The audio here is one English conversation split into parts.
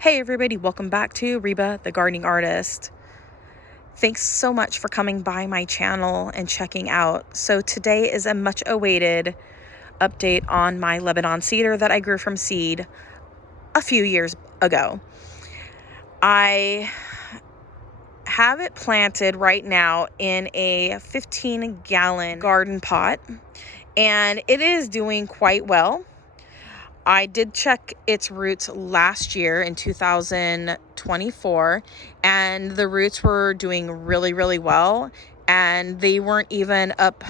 Hey everybody, welcome back to Reba, the gardening artist. Thanks so much for coming by my channel and checking out. So today is a much awaited update on my Lebanon cedar that I grew from seed a few years ago. I have it planted right now in a 15-gallon garden pot, and it is doing quite well. I did check its roots last year in 2024, and the roots were doing really well, and they weren't even up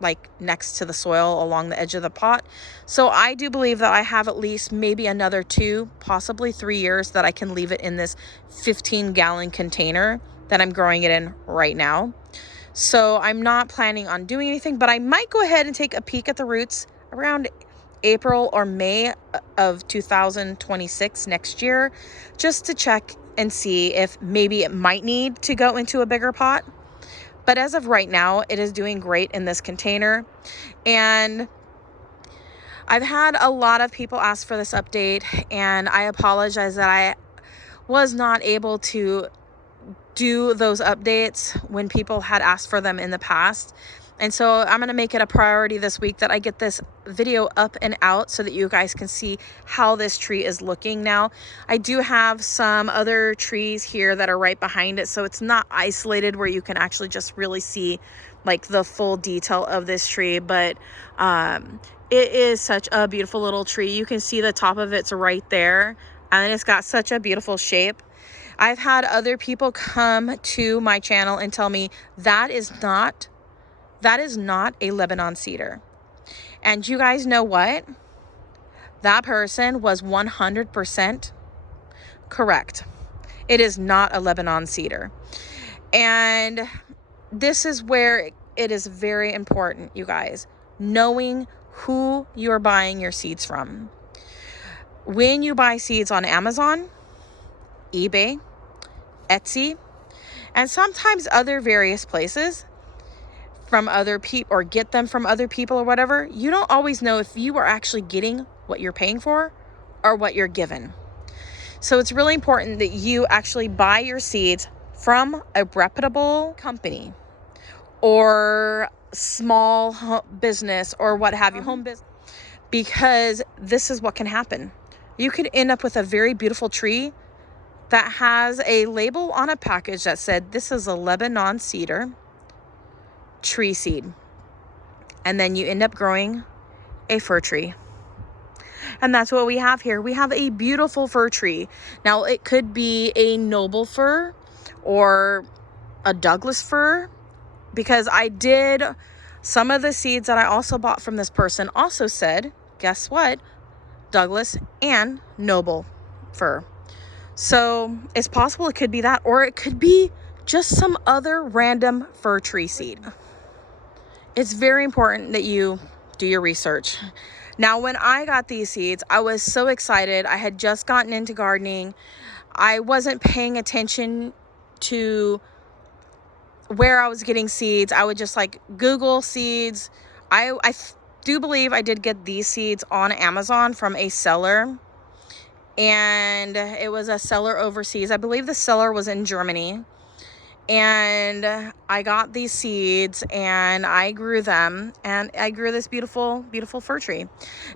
like next to the soil along the edge of the pot. So I do believe that I have at least maybe another 2, possibly 3 years that I can leave it in this 15-gallon container that I'm growing it in right now. So I'm not planning on doing anything, but I might go ahead and take a peek at the roots around April or May of 2026 next year, just to check and see if maybe it might need to go into a bigger pot. But as of right now, it is doing great in this container. And I've had a lot of people ask for this update, and I apologize that I was not able to do those updates when people had asked for them in the past. And so I'm going to make it a priority this week that I get this video up and out so that you guys can see how this tree is looking now. I do have some other trees here that are right behind it, so it's not isolated where you can actually just really see like the full detail of this tree. But it is such a beautiful little tree. You can see the top of it's right there, and it's got such a beautiful shape. I've had other people come to my channel and tell me that is not a Lebanon cedar. And you guys know what? That person was 100% correct. It is not a Lebanon cedar. And this is where it is very important, you guys, knowing who you're buying your seeds from. When you buy seeds on Amazon, eBay, Etsy, and sometimes other various places from other people, or get them from other people or whatever, you don't always know if you are actually getting what you're paying for or what you're given. So it's really important that you actually buy your seeds from a reputable company or small business or what have you, home business, because this is what can happen. You could end up with a very beautiful tree that has a label on a package that said, this is a Lebanon cedar tree seed. And then you end up growing a fir tree. And that's what we have here. We have a beautiful fir tree. Now, it could be a noble fir or a Douglas fir, because I did, some of the seeds that I also bought from this person also said, guess what? Douglas and noble fir. So it's possible it could be that, or it could be just some other random fir tree seed. It's very important that you do your research. Now, when I got these seeds, I was so excited. I had just gotten into gardening. I wasn't paying attention to where I was getting seeds. I would just like Google seeds. I do believe I did get these seeds on Amazon from a seller, and it was a seller overseas. I believe the seller was in Germany. And I got these seeds and I grew them, and I grew this beautiful fir tree.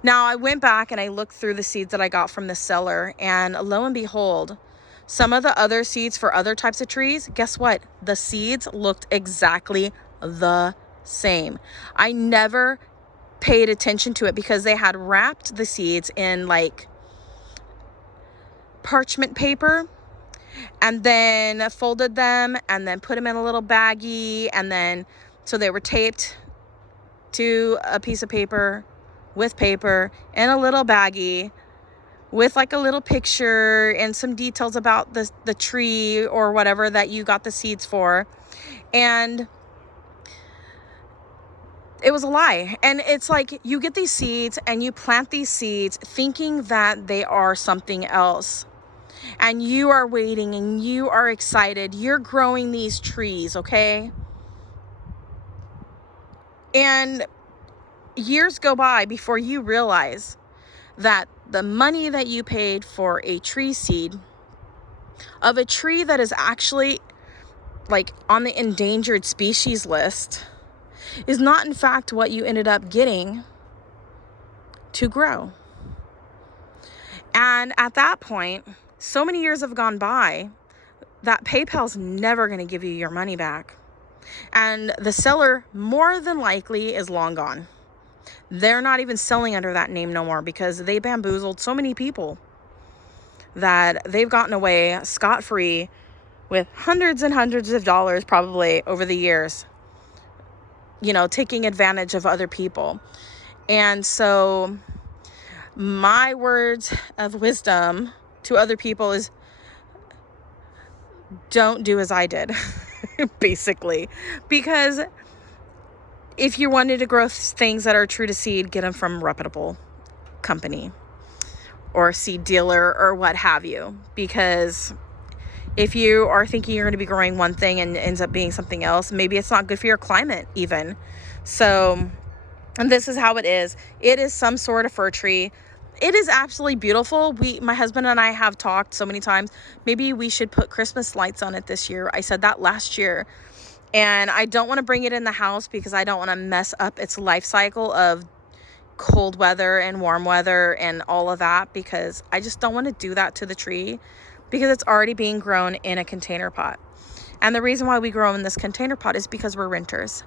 Now, I went back and I looked through the seeds that I got from the seller, and lo and behold, some of the other seeds for other types of trees, guess what? The seeds looked exactly the same. I never paid attention to it because they had wrapped the seeds in like parchment paper, and then folded them and then put them in a little baggie, and then so they were taped to a piece of paper with paper in a little baggie with like a little picture and some details about the tree or whatever that you got the seeds for. And it was a lie. And it's like, you get these seeds and you plant these seeds thinking that they are something else. And you are waiting and you are excited. You're growing these trees, okay? And years go by before you realize that the money that you paid for a tree seed of a tree that is actually like on the endangered species list is not in fact what you ended up getting to grow. And at that point, so many years have gone by that PayPal's never going to give you your money back. And the seller more than likely is long gone. They're not even selling under that name no more because they bamboozled so many people that they've gotten away scot-free with hundreds and hundreds of dollars probably over the years, you know, taking advantage of other people. And so my words of wisdom to other people is don't do as I did, basically. Because if you wanted to grow things that are true to seed, get them from a reputable company or seed dealer or what have you. Because if you are thinking you're going to be growing one thing and it ends up being something else, maybe it's not good for your climate even. So, and this is how it is. It is some sort of fir tree. It is absolutely beautiful. My husband and I have talked so many times, maybe we should put Christmas lights on it this year. I said that last year. And I don't want to bring it in the house because I don't want to mess up its life cycle of cold weather and warm weather and all of that, because I just don't want to do that to the tree because it's already being grown in a container pot. And the reason why we grow in this container pot is because we're renters.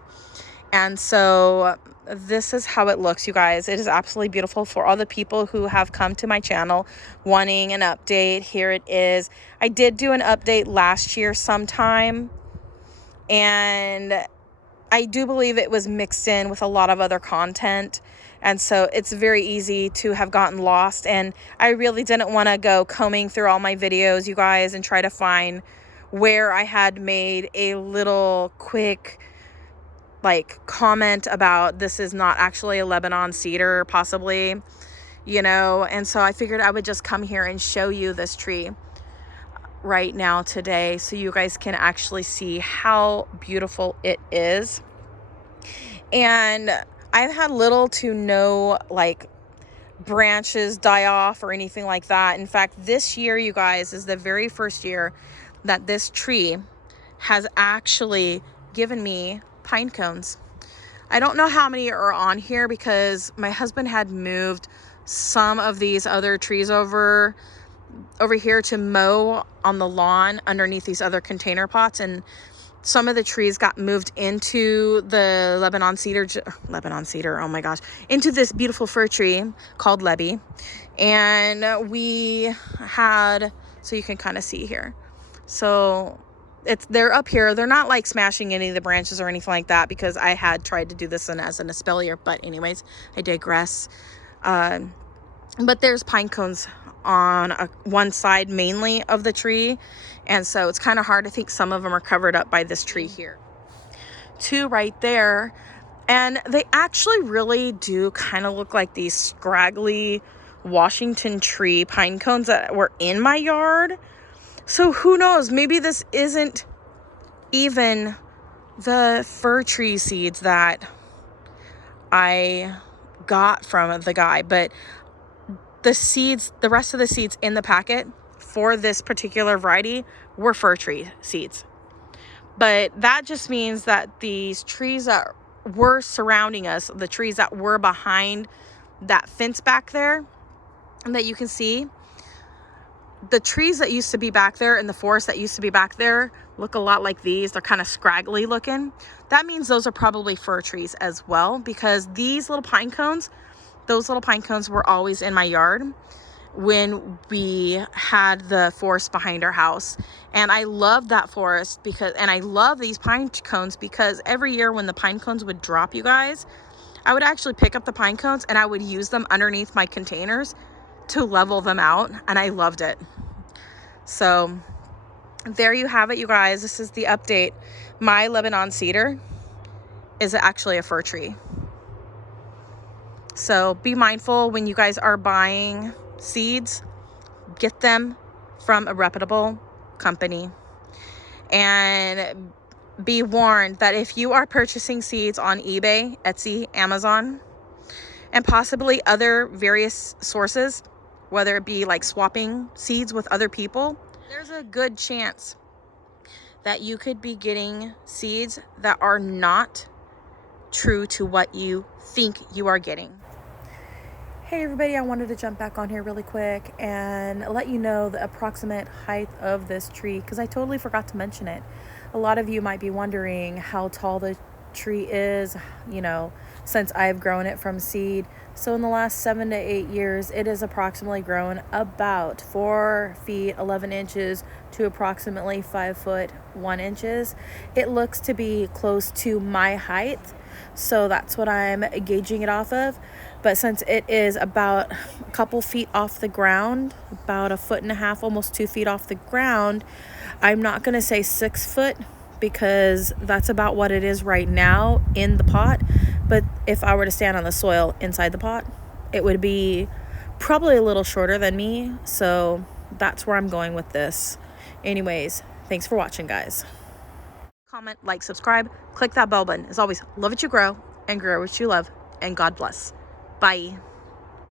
And so this is how it looks, you guys. It is absolutely beautiful. For all the people who have come to my channel wanting an update, here it is. I did do an update last year sometime, and I do believe it was mixed in with a lot of other content. And so it's very easy to have gotten lost. And I really didn't want to go combing through all my videos, you guys, and try to find where I had made a little quick like comment about this is not actually a Lebanon cedar, possibly, you know. And so I figured I would just come here and show you this tree right now today so you guys can actually see how beautiful it is. And I've had little to no like branches die off or anything like that. In fact, this year, you guys, is the very first year that this tree has actually given me pine cones. I don't know how many are on here because my husband had moved some of these other trees over here to mow on the lawn underneath these other container pots, and some of the trees got moved into the Lebanon cedar, oh my gosh, into this beautiful fir tree called Lebby. And we had, so you can kind of see here. So they're up here. They're not like smashing any of the branches or anything like that because I had tried to do this as an espalier. But anyways, I digress. But there's pine cones on one side mainly of the tree. And so it's kind of hard. I think some of them are covered up by this tree here. Two right there. And they actually really do kind of look like these scraggly Washington tree pine cones that were in my yard. So who knows? Maybe this isn't even the fir tree seeds that I got from the guy. But the seeds, the rest of the seeds in the packet for this particular variety were fir tree seeds. But that just means that these trees that were surrounding us, the trees that were behind that fence back there, and that you can see, the trees that used to be back there in the forest that used to be back there look a lot like these. They're kind of scraggly looking. That means those are probably fir trees as well, because these little pine cones, those little pine cones were always in my yard when we had the forest behind our house. And I love that forest and I love these pine cones because every year when the pine cones would drop, you guys, I would actually pick up the pine cones and I would use them underneath my containers to level them out. And I loved it. So there you have it, you guys. This is the update. My Lebanon cedar is actually a fir tree. So be mindful when you guys are buying seeds, get them from a reputable company. And be warned that if you are purchasing seeds on eBay, Etsy, Amazon, and possibly other various sources, whether it be like swapping seeds with other people, there's a good chance that you could be getting seeds that are not true to what you think you are getting. Hey everybody, I wanted to jump back on here really quick and let you know the approximate height of this tree, because I totally forgot to mention it. A lot of you might be wondering how tall the tree is, you know, since I've grown it from seed. So in the last 7 to 8 years, it has approximately grown about 4 feet 11 inches to approximately 5 foot 1 inches. It looks to be close to my height, so that's what I'm gauging it off of. But since it is about a couple feet off the ground, about 1.5 feet, almost 2 feet off the ground, I'm not going to say 6 foot, because that's about what it is right now in the pot. But if I were to stand on the soil inside the pot, it would be probably a little shorter than me. So that's where I'm going with this. Anyways, thanks for watching, guys. Comment, like, subscribe, click that bell button. As always, love what you grow and grow what you love, and God bless. Bye.